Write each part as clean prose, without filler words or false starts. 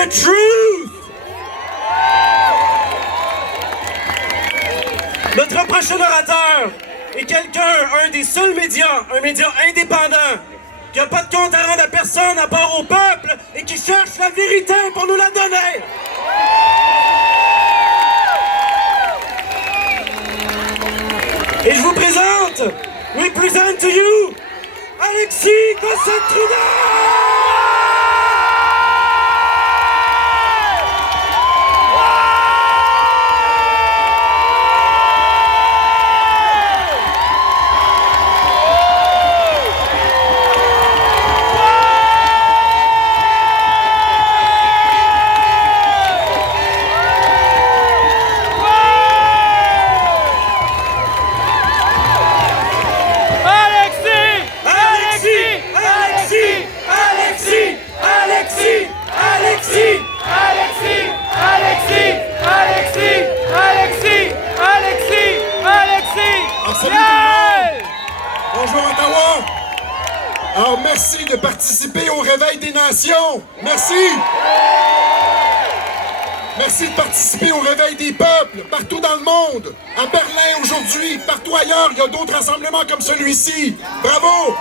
the truth. Notre prochain orateur est un des seuls médias, un média indépendant, qui n'a pas de compte à rendre à personne à part au peuple et qui cherche la vérité pour nous la donner. Et je vous présente, we present to you, Alexis Cossette-Trudel! Bonjour Ottawa! Alors merci de participer au Réveil des Nations! Merci! Merci de participer au Réveil des peuples, partout dans le monde! À Berlin aujourd'hui, partout ailleurs, il y a d'autres rassemblements comme celui-ci! Bravo!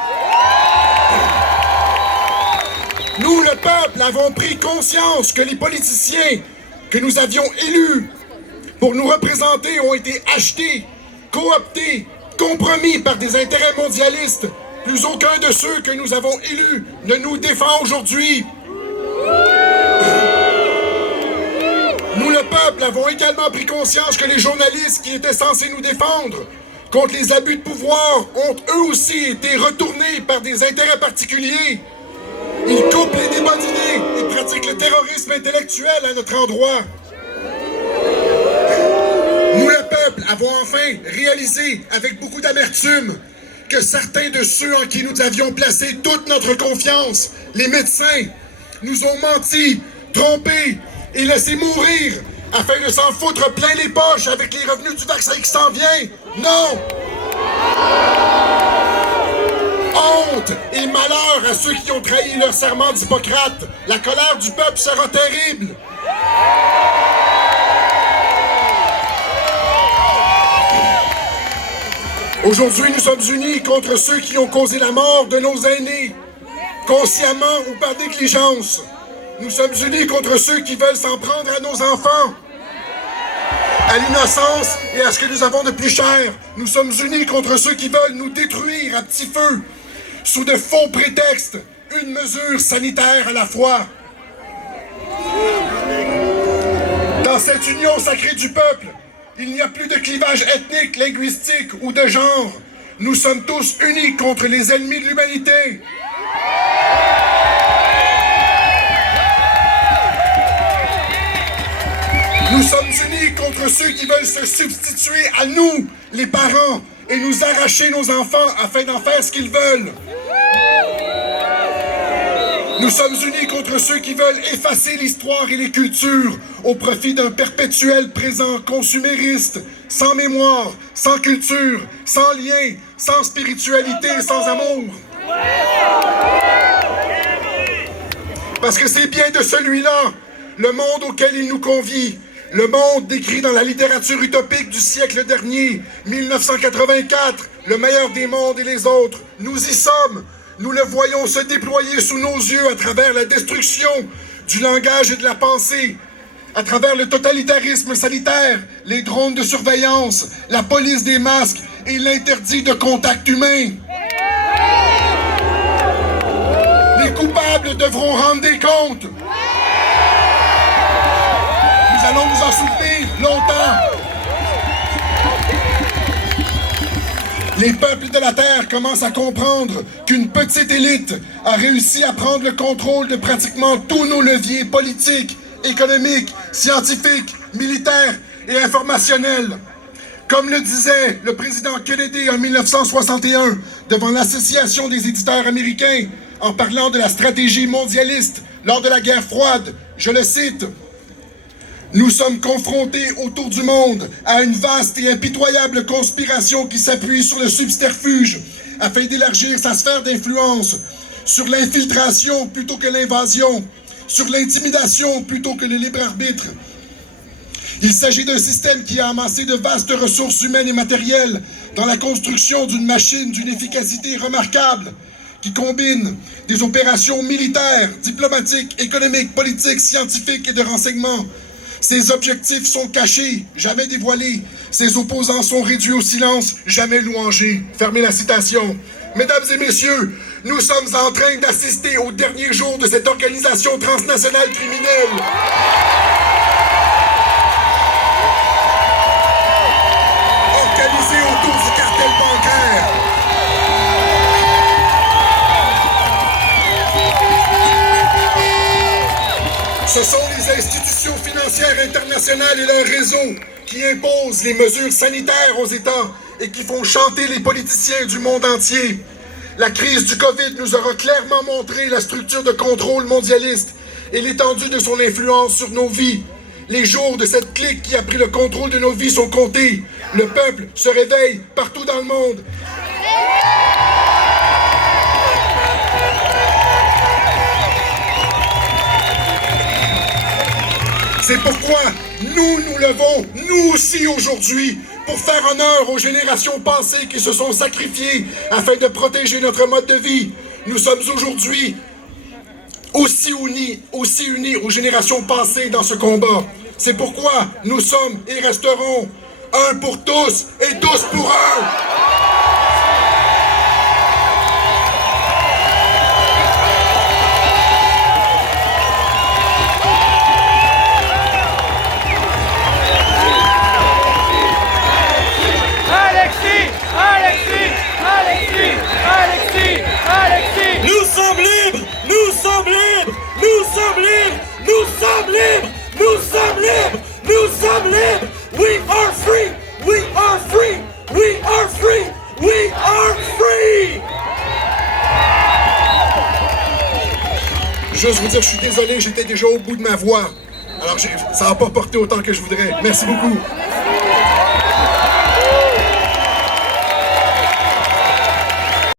Nous, le peuple, avons pris conscience que les politiciens que nous avions élus pour nous représenter ont été achetés, cooptés, compromis par des intérêts mondialistes. Plus aucun de ceux que nous avons élus ne nous défend aujourd'hui. Nous, le peuple, avons également pris conscience que les journalistes qui étaient censés nous défendre contre les abus de pouvoir ont eux aussi été retournés par des intérêts particuliers. Ils coupent les débats d'idées et pratiquent le terrorisme intellectuel à notre endroit. Nous, le peuple, avons enfin réalisé, avec beaucoup d'amertume, que certains de ceux en qui nous avions placé toute notre confiance, les médecins, nous ont menti, trompés et laissé mourir afin de s'en foutre plein les poches avec les revenus du vaccin qui s'en vient. Non! Honte et malheur à ceux qui ont trahi leur serment d'Hippocrate. La colère du peuple sera terrible. Aujourd'hui, nous sommes unis contre ceux qui ont causé la mort de nos aînés, consciemment ou par négligence. Nous sommes unis contre ceux qui veulent s'en prendre à nos enfants, à l'innocence et à ce que nous avons de plus cher. Nous sommes unis contre ceux qui veulent nous détruire à petit feu, sous de faux prétextes, une mesure sanitaire à la fois. Dans cette union sacrée du peuple, il n'y a plus de clivage ethnique, linguistique ou de genre. Nous sommes tous unis contre les ennemis de l'humanité. Nous sommes unis contre ceux qui veulent se substituer à nous, les parents, et nous arracher nos enfants afin d'en faire ce qu'ils veulent. Nous sommes unis contre ceux qui veulent effacer l'histoire et les cultures au profit d'un perpétuel présent consumériste, sans mémoire, sans culture, sans lien, sans spiritualité et sans amour. Parce que c'est bien de celui-là, le monde auquel il nous convie, le monde décrit dans la littérature utopique du siècle dernier, 1984, le meilleur des mondes et les autres. Nous y sommes. Nous le voyons se déployer sous nos yeux à travers la destruction du langage et de la pensée, à travers le totalitarisme sanitaire, les drones de surveillance, la police des masques et l'interdit de contact humain. Les coupables devront rendre des comptes. Nous allons nous en souvenir longtemps. Les peuples de la Terre commencent à comprendre qu'une petite élite a réussi à prendre le contrôle de pratiquement tous nos leviers politiques, économiques, scientifiques, militaires et informationnels. Comme le disait le président Kennedy en 1961 devant l'Association des éditeurs américains en parlant de la stratégie mondialiste lors de la guerre froide, je le cite: « Nous sommes confrontés autour du monde à une vaste et impitoyable conspiration qui s'appuie sur le subterfuge afin d'élargir sa sphère d'influence, sur l'infiltration plutôt que l'invasion, sur l'intimidation plutôt que le libre arbitre. Il s'agit d'un système qui a amassé de vastes ressources humaines et matérielles dans la construction d'une machine d'une efficacité remarquable, qui combine des opérations militaires, diplomatiques, économiques, politiques, scientifiques et de renseignement. Ses objectifs sont cachés, jamais dévoilés. Ses opposants sont réduits au silence, jamais louangés. Fermez la citation. Mesdames et messieurs, nous sommes en train d'assister au dernier jour de cette organisation transnationale criminelle. Organisée autour du cartel bancaire. Ce sont les institutions financières internationales et leurs réseaux qui imposent les mesures sanitaires aux États et qui font chanter les politiciens du monde entier. La crise du COVID nous aura clairement montré la structure de contrôle mondialiste et l'étendue de son influence sur nos vies. Les jours de cette clique qui a pris le contrôle de nos vies sont comptés. Le peuple se réveille partout dans le monde. C'est pourquoi nous nous levons, nous aussi aujourd'hui, pour faire honneur aux générations passées qui se sont sacrifiées afin de protéger notre mode de vie. Nous sommes aujourd'hui aussi unis aux générations passées dans ce combat. C'est pourquoi nous sommes et resterons un pour tous et tous pour un. Nous sommes libres! Nous sommes libres! Nous sommes libres! Nous sommes libres! Nous sommes libres! Nous sommes libres! We are free! We are free! We are free! We are free! Juste vous dire, je suis désolé, j'étais déjà au bout de ma voix. Alors, ça n'a pas porté autant que je voudrais. Merci beaucoup.